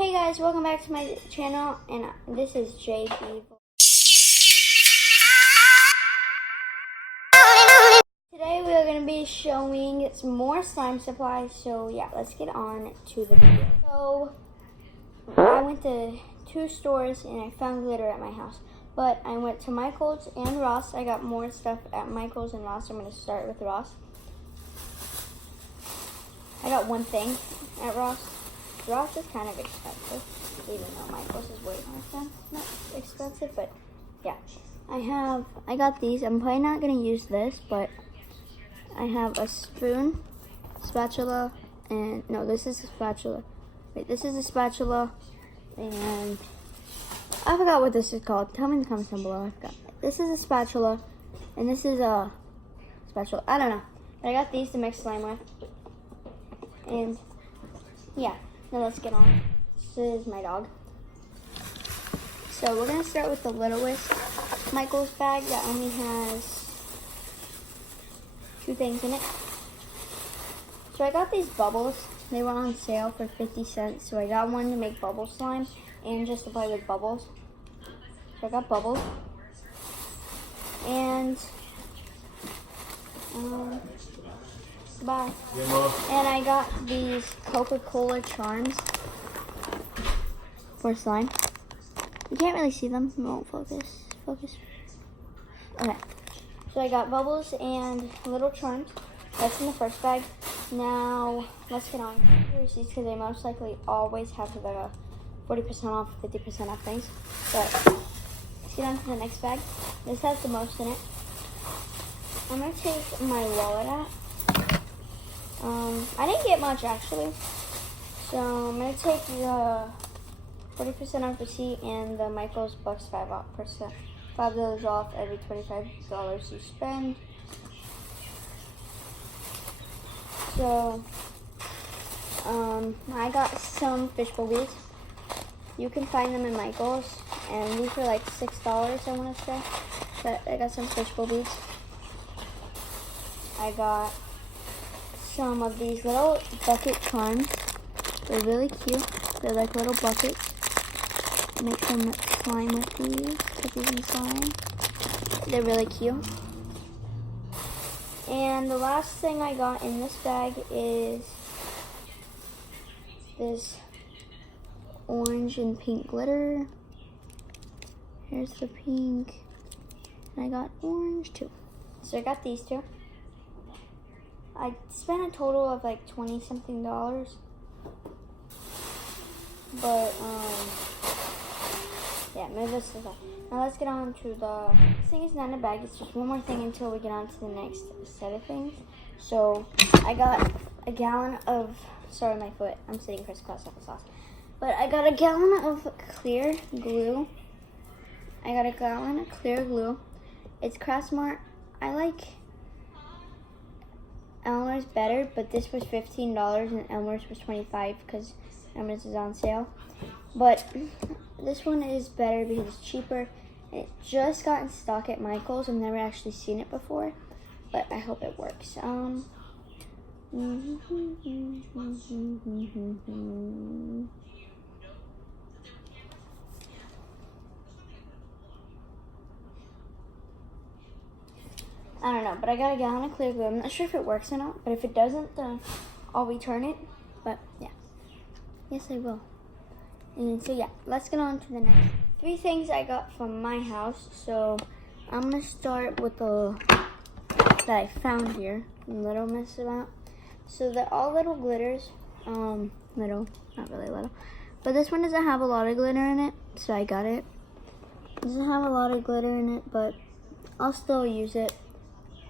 Hey guys, welcome back to my channel, and this is JB. Today we are going to be showing some more slime supplies, so yeah, let's get on to the video. So, I went to two stores and I found glitter at my house, but I went to Michael's and Ross. I got more stuff at Michael's and Ross. I'm going to start with Ross. I got one thing at Ross. Ross is kind of expensive, even though Michael's is way more expensive, but yeah. I got these. I'm probably not going to use this, but I have a spoon, spatula, and no, this is a spatula. Wait, this is a spatula, and I forgot what this is called. Tell me in the comments down below. I forgot. This is a spatula, and this is a spatula. I don't know. But I got these to mix slime with, and yeah. Now let's get on. This is my dog. So we're gonna start with the littlest Michael's bag that only has 2 things in it. So I got these bubbles. They were on sale for 50 cents. So I got one to make bubble slime and just to play with bubbles. So I got bubbles. And bye. And I got these Coca-Cola charms for slime. You can't really see them. It won't focus. Okay. So I got bubbles and little charms. That's in the first bag. Now let's get on the receipts because they most likely always have the 40% off, 50% off things. But let's get on to the next bag. This has the most in it. I'm gonna take my wallet out. I didn't get much actually. So I'm gonna take the 40% off receipt and the Michael's Bucks $5 off every $25 you spend. So I got some fishbowl beads. You can find them in Michael's, and these were like $6, I want to say. But I got some fishbowl beads. I got some of these little bucket charms. They're really cute. They're like little buckets. Make some slime with these. Put these in slime. They're really cute. And the last thing I got in this bag is this orange and pink glitter. Here's the pink. And I got orange too. So I got these two. I spent a total of like $20-something. But, yeah, maybe this is all. Now let's get on to the next thing. Is not in a bag. It's just one more thing until we get on to the next set of things. So, I got a gallon of, sorry, my foot. I'm sitting crisscross applesauce. But I got a gallon of clear glue. It's Craftsmart. I like Elmer's better, but this was $15 and Elmer's was $25 because Elmer's is on sale. But this one is better because it's cheaper. It just got in stock at Michael's. I've never actually seen it before, but I hope it works. I don't know, but I got a gallon of clear glue. I'm not sure if it works or not, but if it doesn't, then I'll return it. But yeah, yes I will. And so yeah, let's get on to the next 3 things I got from my house. So I'm gonna start with the that I found here, Little Miss Amount. So they're all little glitters. Little, not really little, but this one doesn't have a lot of glitter in it, so I got it. It doesn't have a lot of glitter in it, but I'll still use it.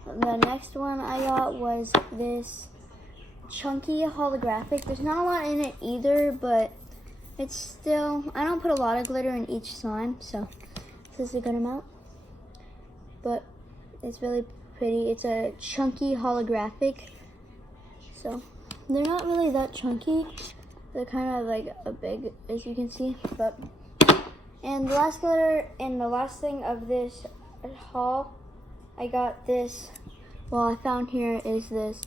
The next one I got was this chunky holographic. There's not a lot in it either, but it's still, I don't put a lot of glitter in each slime, so this is a good amount. But it's really pretty. It's a chunky holographic. So they're not really that chunky. They're kind of like a big, as you can see. But and the last glitter and the last thing of this haul, I got this, well, I found here is this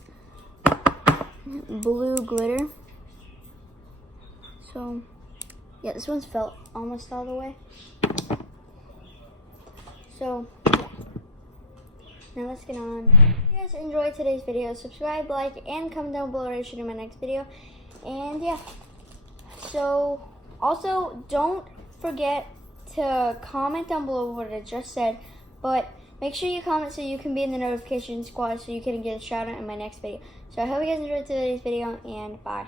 blue glitter. So Yeah, this one's felt almost all the way. So, yeah. Now let's get on. If you guys enjoyed today's video, subscribe, like, and comment down below what I should do in my next video. And yeah. So, also, don't forget to comment down below what I just said. But make sure you comment so you can be in the notification squad so you can get a shout out in my next video. So I hope you guys enjoyed today's video, and bye.